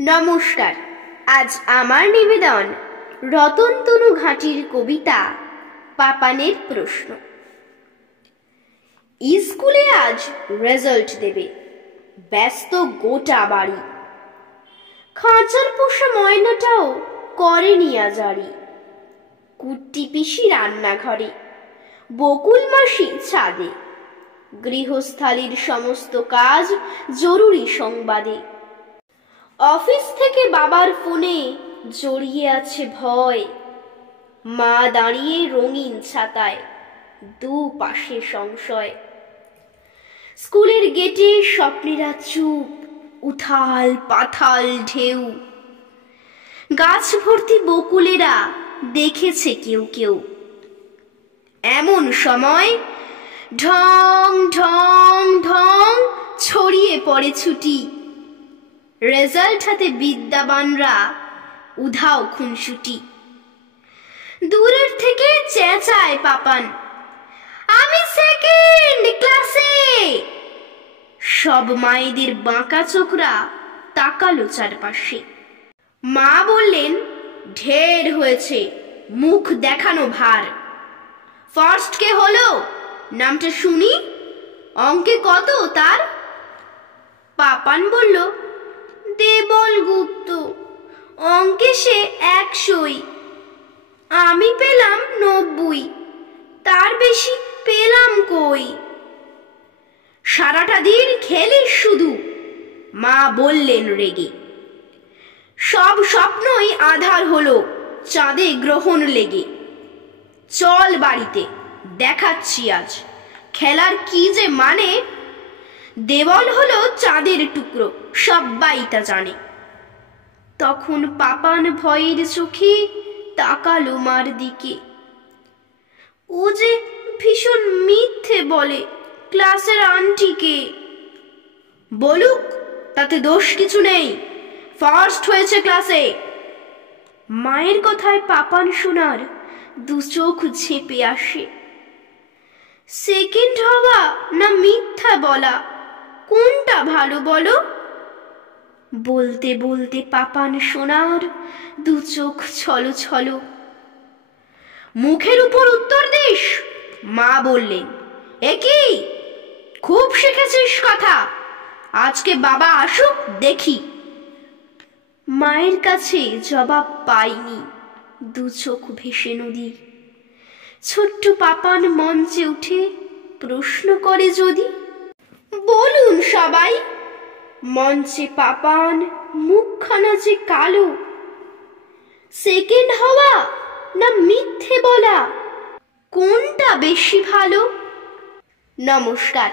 নমস্কার। আজ আমার নিবেদন রতনতনু ঘাঁটির কবিতা পাপানের প্রশ্ন। স্কুলে আজ রেজাল্ট দেবে, ব্যস্ত গোটা বাড়ি। খাঁচার পোষা ময়নাটাও করেনি আজারি। কুট্টি পিসি রান্নাঘরে, বকুল মাসি ছাদে। গৃহস্থালির সমস্ত কাজ জরুরি সংবাদে। অফিস থেকে বাবার ফোনে জড়িয়ে আছে ভয়। মা দাঁড়িয়ে রঙিন ছাতায়, দুপাশে সংশয়। স্কুলের গেটে স্বপ্নেরা চুপ, উথাল পাথাল ঢেউ। গাছ ভর্তি বকুলেরা দেখেছে কেউ কেউ। এমন সময় ঢং ঢং ঢং ছড়িয়ে পড়ে ছুটি। রেজাল্ট হাতে বিদ্যাবানরা উধাও খুনসুটি। দূরের থেকে চেঁচায় পাপান, আমি সেকেন্ড ক্লাসে। সব মায়েদের বাঁকা চোখরা তাকালো চারপাশে। মা বললেন, ঢের হয়েছে, মুখ দেখানো ভার। ফার্স্ট কে হলো, নামটা শুনি, অঙ্কে কত তার? পাপান বলল, দেবল গুপ্ত, অঙ্কে সে 100। আমি পেলাম 90, তার বেশি পেলাম কই? সারাটা দিন খেলিস শুধু, মা বললেন রেগে। সব স্বপ্নই আধার হলো চাঁদে গ্রহণ লেগে। চল বাড়িতে, দেখাচ্ছি আজ খেলার কি যে মানে। দেওয়াল হলো চাঁদের টুকরো, সব্বাই তা জানে। তখন পাপান ভয়ের চোখে তাকালো মার দিকে। ও যে ভীষণ মিথ্যে বলে ক্লাসের আন্টিকে। বলুক, তাতে দোষ কিছু নেই, ফার্স্ট হয়েছে ক্লাসে। মায়ের কথায় পাপান শোনার দু চোখ ঝেঁপে আসে। সেকেন্ড হওয়া না মিথ্যা বলা, কোনটা ভালো বলো? বলতে বলতে পাপান সোনার দু চোখ ছলো ছলো। মুখের উপর উত্তর দিস, মা বললেন। একি, খুব শিখেছিস কথা, আজকে বাবা আসুক দেখি। মায়ের কাছে জবাব পাইনি, দু চোখ ভেসে নদী। ছোট্ট পাপান মঞ্চে উঠে প্রশ্ন করে যদি। বলুন সবাই, মঞ্চে পাপান মুখখানা যে কালো। সেকেন্ড হওয়া না মিথ্যে বলা, কোনটা বেশি ভালো? নমস্কার।